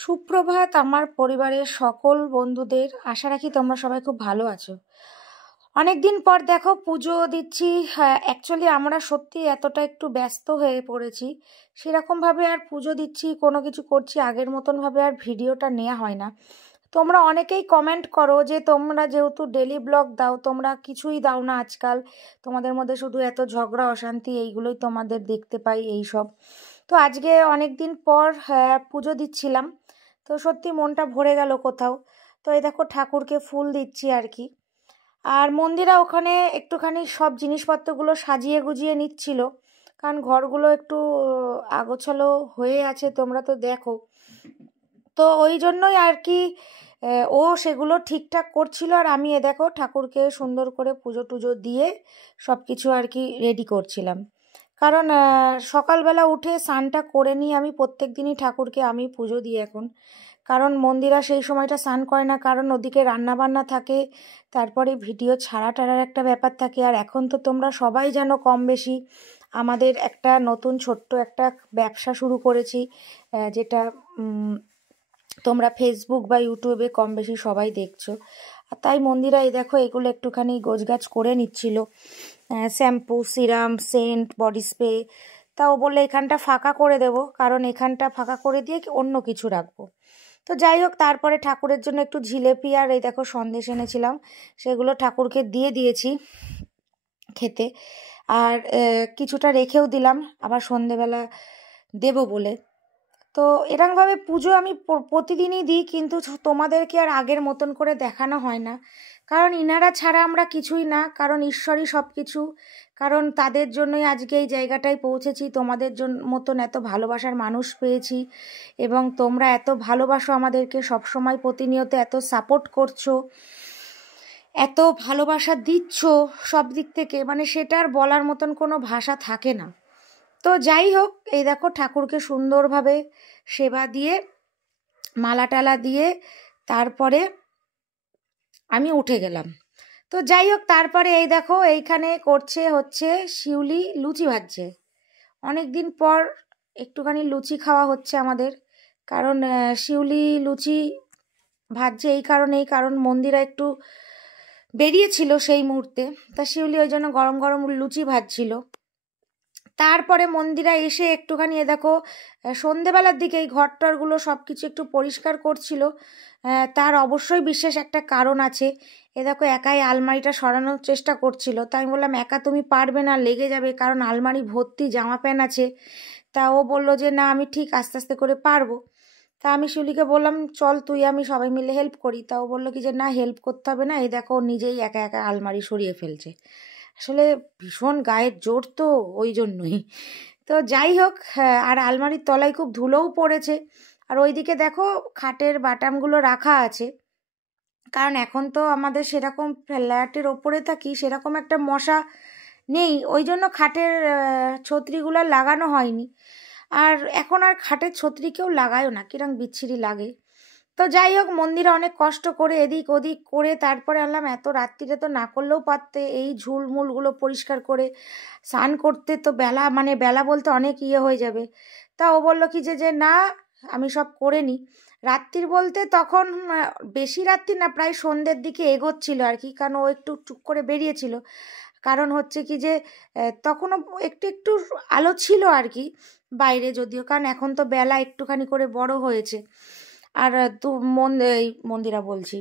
সুপ্রভাত আমার পরিবারের সকল বন্ধুদের। আশা রাখি তোমরা সবাই খুব ভালো আছো। অনেক দিন পর দেখো পুজো দিচ্ছি। হ্যাঁ, অ্যাকচুয়ালি আমরা সত্যি এতটা একটু ব্যস্ত হয়ে পড়েছি, সেরকমভাবে আর পুজো দিচ্ছি কোনো কিছু করছি আগের মতনভাবে আর ভিডিওটা নেওয়া হয় না। তোমরা অনেকেই কমেন্ট করো যে তোমরা যেহেতু ডেলি ব্লগ দাও, তোমরা কিছুই দাও না আজকাল, তোমাদের মধ্যে শুধু এত ঝগড়া অশান্তি, এইগুলোই তোমাদের দেখতে পাই এইসব। তো আজকে অনেক দিন পর পুজো দিচ্ছিলাম, তো সত্যি মনটা ভরে গেল কোথাও। তো এই দেখো ঠাকুরকে ফুল দিচ্ছি আর কি। আর মন্দিরা ওখানে একটুখানি সব জিনিসপত্রগুলো সাজিয়ে গুজিয়ে নিচ্ছিল, কারণ ঘরগুলো একটু আগোছালো হয়ে আছে, তোমরা তো দেখো। তো ওই জন্যই আর কি ও সেগুলো ঠিকঠাক করছিল, আর আমি এ দেখো ঠাকুরকে সুন্দর করে পুজো টুজো দিয়ে সব কিছু আর কি রেডি করছিলাম। কারণ সকালবেলা উঠে স্নানটা করে নিই আমি, প্রত্যেক দিনই ঠাকুরকে আমি পুজো দিই এখন। কারণ মন্দিরা সেই সময়টা স্নান করে না, কারণ ওদিকে রান্না বান্না থাকে, তারপরে ভিডিও ছাড়া টাড়ার একটা ব্যাপার থাকে। আর এখন তো তোমরা সবাই জানো কম বেশি আমাদের একটা নতুন ছোট্ট একটা ব্যবসা শুরু করেছি, যেটা তোমরা ফেসবুক বা ইউটিউবে কম বেশি সবাই দেখছো। আর তাই মন্দিরা এই দেখো এগুলো একটুখানি গোছগাছ করে নিচ্ছিল, shampoo, serum, scent, body spray. তা ও বললে এখানটা ফাঁকা করে দেব, কারণ এখানটা ফাঁকা করে দিয়ে অন্য কিছু রাখবো। তো যাই হোক, তারপরে ঠাকুরের জন্য একটু জিলেপি আর এই দেখো সন্দেশ এনেছিলাম, সেগুলো ঠাকুরকে দিয়ে দিয়েছি খেতে। আর কিছুটা রেখেও দিলাম আবার সন্ধেবেলা দেব বলে। তো এরকমভাবে পুজো আমি প্রতিদিনই দিই, কিন্তু তোমাদেরকে আর আগের মতন করে দেখানো হয় না, কারণ ইনারা ছাড়া আমরা কিছুই না, কারণ ঈশ্বরই সব কিছু। কারণ তাদের জন্যই আজকে এই জায়গাটায় পৌঁছেছি, তোমাদের মতন এত ভালোবাসার মানুষ পেয়েছি, এবং তোমরা এত ভালোবাসো আমাদেরকে, সবসময় প্রতিনিয়ত এত সাপোর্ট করছো, এত ভালোবাসা দিচ্ছ সব দিক থেকে, মানে সেটার বলার মতন কোনো ভাষা থাকে না। তো যাই হোক, এই দেখো ঠাকুরকে সুন্দরভাবে সেবা দিয়ে মালা টালা দিয়ে তারপরে আমি উঠে গেলাম। তো যাই হোক, তারপরে এই দেখো এইখানে হচ্ছে শিউলি লুচি ভাজছে। অনেক দিন পর একটুখানি লুচি খাওয়া হচ্ছে আমাদের, কারণ শিউলি লুচি ভাজছে কারণ মন্দিরা একটু বেরিয়েছিল সেই মুহূর্তে, তা শিউলি ওই জন্য গরম গরম লুচি ভাজছিল। তারপরে মন্দিরা এসে একটুখানি এ দেখো সন্ধেবেলার দিকে এই ঘরটরগুলো সব কিছু একটু পরিষ্কার করছিল। তার অবশ্যই বিশেষ একটা কারণ আছে। এ দেখো একাই আলমারিটা সরানোর চেষ্টা করছিল, তাই আমি বললাম একা তুমি পারবে না, লেগে যাবে, কারণ আলমারি ভর্তি জামা প্যান্ট আছে। তা ও বললো যে না আমি ঠিক আস্তে আস্তে করে পারবো। তা আমি শিউলিকে বললাম চল তুই আমি সবাই মিলে হেল্প করি। তা ও বললো কি যে না হেল্প করতে হবে না, এই দেখো ও নিজেই একা একা আলমারি সরিয়ে ফেলছে। আসলে ভীষণ গায়ের জোর তো, ওই জন্যই। তো যাই হোক, হ্যাঁ, আর আলমারির তলায় খুব ধুলোও পড়েছে। আর ওইদিকে দেখো খাটের বাটামগুলো রাখা আছে, কারণ এখন তো আমাদের সেরকম ফ্ল্যাটের ওপরে থাকি, সেরকম একটা মশা নেই, ওই জন্য খাটের ছত্রিগুলো লাগানো হয়নি। আর এখন আর খাটের ছত্রি কেউ লাগায়ও না, কিরম বিচ্ছিরি লাগে। তো যাই হোক, মন্দিরে অনেক কষ্ট করে এদিক ওদিক করে তারপরে আনলাম, এত রাত্রিরে তো না করলেও পারতে, এই ঝুলমুলগুলো পরিষ্কার করে স্নান করতে তো বেলা, মানে বেলা বলতে অনেক হয়ে যাবে। তা ও বললো কি যে যে না আমি সব করে নিই। রাত্রির বলতে তখন বেশি রাত্রি না, প্রায় সন্ধ্যের দিকে এগোচ্ছিল আর কি, কারণ ও একটু টুক করে বেরিয়েছিল। কারণ হচ্ছে কি যে তখনও একটু একটু আলো ছিল আর কি বাইরে, যদিও কারণ এখন তো বেলা একটুখানি করে বড় হয়েছে। আর তো মন্দিরা বলছি,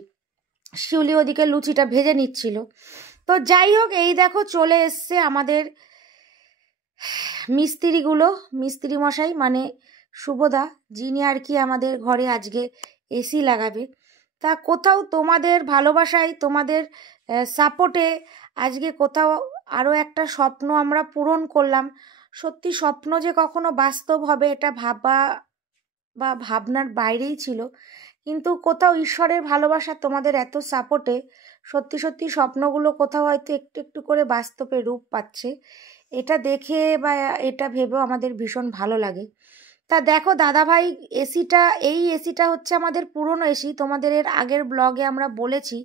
শিউলি ওদিকে লুচিটা ভেজে নিচ্ছিল। তো যাই হোক, এই দেখো চলে এসছে আমাদের মিস্ত্রি মশাই, মানে শুভদা, যিনি আর কি আমাদের ঘরে আজকে এসি লাগাবে। তা কোথাও তোমাদের ভালোবাসায়, তোমাদের সাপোর্টে আজকে কোথাও আরও একটা স্বপ্ন আমরা পূরণ করলাম। সত্যি স্বপ্ন যে কখনো বাস্তব হবে এটা ভাবা বা ভাবনার বাইরেই ছিল, কিন্তু কোথাও ঈশ্বরের ভালোবাসা, তোমাদের এত সাপোর্টে সত্যি সত্যি স্বপ্নগুলো কোথাও হয়তো একটু একটু করে বাস্তবে রূপ পাচ্ছে। এটা দেখে বা এটা ভেবেও আমাদের ভীষণ ভালো লাগে। তা দেখো দাদাভাই, এই এসিটা হচ্ছে আমাদের পুরনো এসি, তোমাদের এর আগের ব্লগে আমরা বলেছি।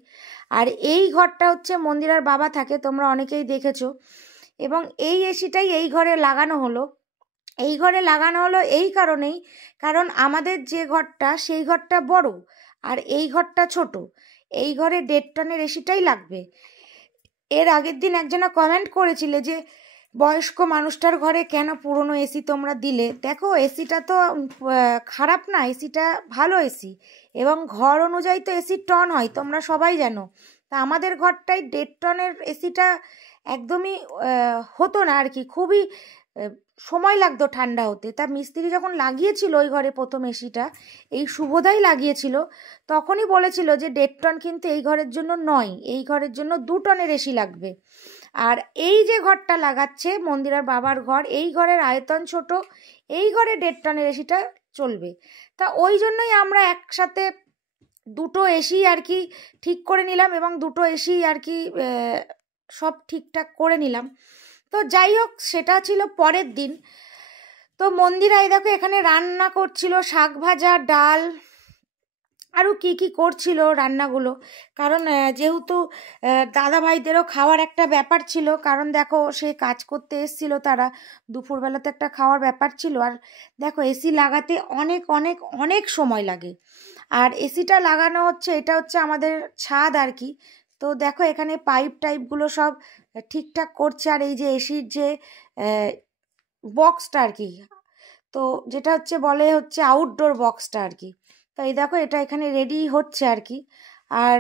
আর এই ঘরটা হচ্ছে মন্দিরার বাবা থাকে, তোমরা অনেকেই দেখেছো, এবং এই এসিটাই এই ঘরে লাগানো হলো। এই ঘরে লাগানো হলো এই কারণেই, কারণ আমাদের যে ঘরটা সেই ঘরটা বড় আর এই ঘরটা ছোট। এই ঘরে 1.5 টনের এসিটাই লাগবে। এর আগের দিন একজনা কমেন্ট করেছিলে যে বয়স্ক মানুষটার ঘরে কেন পুরনো এসি তোমরা দিলে। দেখো এসিটা তো খারাপ না, এসিটা ভালো এসি, এবং ঘর অনুযায়ী তো এসির টন হয়, তোমরা সবাই জানো। তা আমাদের ঘরটাই 1.5 টনের এসিটা একদমই হতো না আর কি, খুবই সময় লাগতো ঠান্ডা হতে। তা মিস্ত্রি যখন লাগিয়েছিল ওই ঘরে প্রথম এসিটা, এই শুভদাই লাগিয়েছিল, তখনই বলেছিল যে 1.5 টন কিন্তু এই ঘরের জন্য নয়, এই ঘরের জন্য 2 টনের এসি লাগবে। আর এই যে ঘরটা লাগাচ্ছে মন্দিরার বাবার ঘর, এই ঘরের আয়তন ছোট, এই ঘরে 1.5 টনের এসিটা চলবে। তা ওই জন্যই আমরা একসাথে দুটো এসি আর কি ঠিক করে নিলাম, এবং দুটো এসি আর কি সব ঠিকঠাক করে নিলাম। তো যাই হোক, সেটা ছিল পরের দিন। তো মন্দিরাই দেখো এখানে রান্না করছিল, শাক ভাজা, ডাল, আরও কি কি করছিল রান্নাগুলো, কারণ যেহেতু দাদা ভাইদেরও খাওয়ার একটা ব্যাপার ছিল, কারণ দেখো সে কাজ করতে এসেছিল, তারা দুপুরবেলাতে একটা খাওয়ার ব্যাপার ছিল। আর দেখো এসি লাগাতে অনেক অনেক অনেক সময় লাগে, আর এসিটা লাগানো হচ্ছে, এটা হচ্ছে আমাদের ছাদ আর কি। তো দেখো এখানে পাইপ টাইপগুলো সব ঠিকঠাক করছে, আর এই যে এসির যে বক্সটা আর কি, তো যেটা হচ্ছে বলে হচ্ছে আউটডোর বক্সটা আর কি। তো এই দেখো এটা এখানে রেডি হচ্ছে আর কি। আর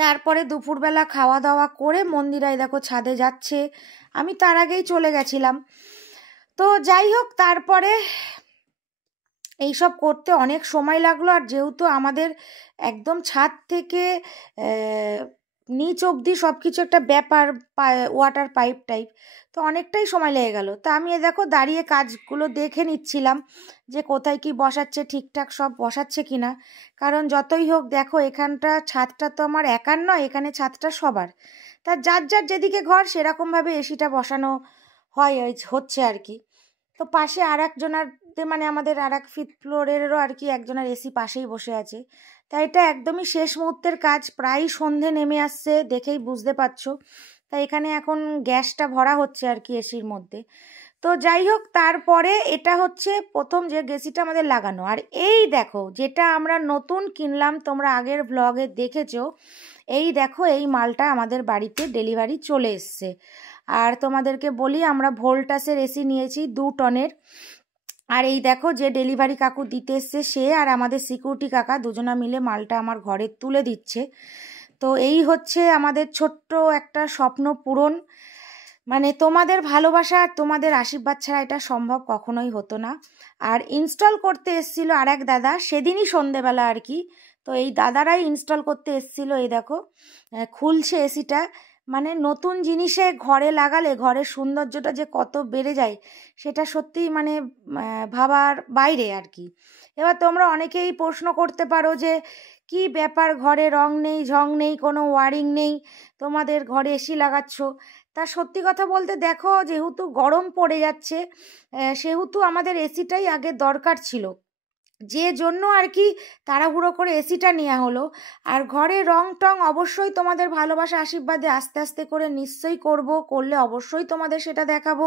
তারপরে দুপুরবেলা খাওয়া দাওয়া করে মন্দিরাই দেখো ছাদে যাচ্ছে, আমি তার আগেই চলে গেছিলাম। তো যাই হোক, তারপরে এইসব করতে অনেক সময় লাগলো, আর যেহেতু আমাদের একদম ছাদ থেকে নিচ অবধি সব কিছু একটা ব্যাপার, ওয়াটার পাইপ টাইপ, তো অনেকটাই সময় লেগে গেল। তা আমি দেখো দাঁড়িয়ে কাজগুলো দেখে নিচ্ছিলাম যে কোথায় কি বসাচ্ছে, ঠিকঠাক সব বসাচ্ছে কি না। কারণ যতই হোক দেখো এখানটা ছাদটা তো আমার একার নয়, এখানে ছাদটা সবার, তা যার যার যেদিকে ঘর সেরকমভাবে এসিটা বসানো হয় হচ্ছে আর কি। তো পাশে আর একজনের, মানে আমাদের আর এক 5th ফ্লোরেরও আর কি একজনের এসি পাশেই বসে আছে। তাই এটা একদমই শেষ মুহূর্তের কাজ, প্রায় সন্ধে নেমে আসছে, দেখেই বুঝতে পারছো। তাই এখানে এখন গ্যাসটা ভরা হচ্ছে আর কি এসির মধ্যে। তো যাই হোক, তারপরে এটা হচ্ছে প্রথম যে এসিটা আমাদের লাগানো। আর এই দেখো যেটা আমরা নতুন কিনলাম, তোমরা আগের ব্লগে দেখেছো, এই দেখো এই মালটা আমাদের বাড়িতে ডেলিভারি চলে এসছে। আর তোমাদেরকে বলি, আমরা ভোল্টাসের এসি নিয়েছি 2 টনের। আর এই দেখো যে ডেলিভারি কাকু দিতে এসছে, সে আর আমাদের সিকিউরিটি কাকা দুজনা মিলে মালটা আমার ঘরে তুলে দিচ্ছে। তো এই হচ্ছে আমাদের ছোট্ট একটা স্বপ্ন পূরণ। মানে তোমাদের ভালোবাসা আর তোমাদের আশীর্বাদ ছাড়া এটা সম্ভব কখনোই হতো না। আর ইনস্টল করতে এসেছিল আর এক দাদা, সেদিনই সন্ধেবেলা আর কি। তো এই দাদারাই ইনস্টল করতে এসেছিল। এই দেখো খুলছে এসিটা। মানে নতুন জিনিসে ঘরে লাগালে ঘরের সৌন্দর্যটা যে কত বেড়ে যায়, সেটা সত্যিই মানে ভাবার বাইরে আর কি। এবার তোমরা অনেকেই প্রশ্ন করতে পারো যে কি ব্যাপার, ঘরে রং নেই, ঝং নেই, কোনো ওয়ারিং নেই, তোমাদের ঘরে এসি লাগাচ্ছ। তা সত্যি কথা বলতে দেখো, যেহেতু গরম পড়ে যাচ্ছে, সেহেতু আমাদের এসিটাই আগে দরকার ছিল, যে জন্য আর কি তাড়াহুড়ো করে এসিটা নেওয়া হলো। আর ঘরে রং টং অবশ্যই তোমাদের ভালোবাসা আশীর্বাদে আস্তে আস্তে করে নিশ্চয়ই করলে অবশ্যই তোমাদের সেটা দেখাবো।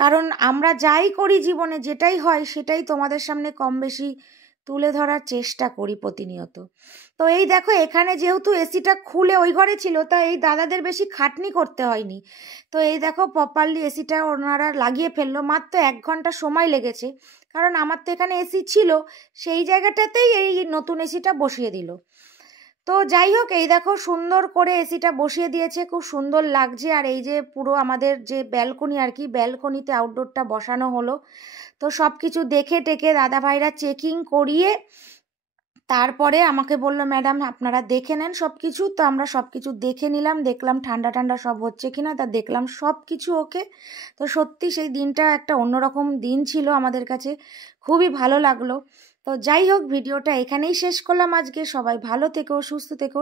কারণ আমরা যাই করি জীবনে, যেটাই হয় সেটাই তোমাদের সামনে কম বেশি তুলে ধরার চেষ্টা করি প্রতিনিয়ত। তো এই দেখো এখানে যেহেতু এসিটা খুলে ওই ঘরে ছিল, তাই এই দাদাদের বেশি খাটনি করতে হয়নি। তো এই দেখো প্রপারলি এসিটা ওনারা লাগিয়ে ফেললো, মাত্র 1 ঘন্টা সময় লেগেছে। কারণ আমার তো এখানে এসি ছিল, সেই জায়গাটাতেই এই নতুন এসিটা বসিয়ে দিল। তো যাই হোক, এই দেখো সুন্দর করে এসিটা বসিয়ে দিয়েছে, খুব সুন্দর লাগছে। আর এই যে পুরো আমাদের যে ব্যালকনি আর কি, ব্যালকনিতে আউটডোরটা বসানো হলো। তো সব কিছু দেখে টেকে দাদা ভাইরা চেকিং করিয়ে তারপরে আমাকে বললো, ম্যাডাম আপনারা দেখে নেন সব কিছু। তো আমরা সব কিছু দেখে নিলাম, দেখলাম ঠান্ডা ঠান্ডা সব হচ্ছে কিনা, তা দেখলাম সব কিছু ওকে। তো সত্যি সেই দিনটা একটা অন্যরকম দিন ছিল আমাদের কাছে, খুবই ভালো লাগলো। তো যাই হোক, ভিডিওটা এখানেই শেষ করলাম আজকে। সবাই ভালো থেকো, সুস্থ থেকো।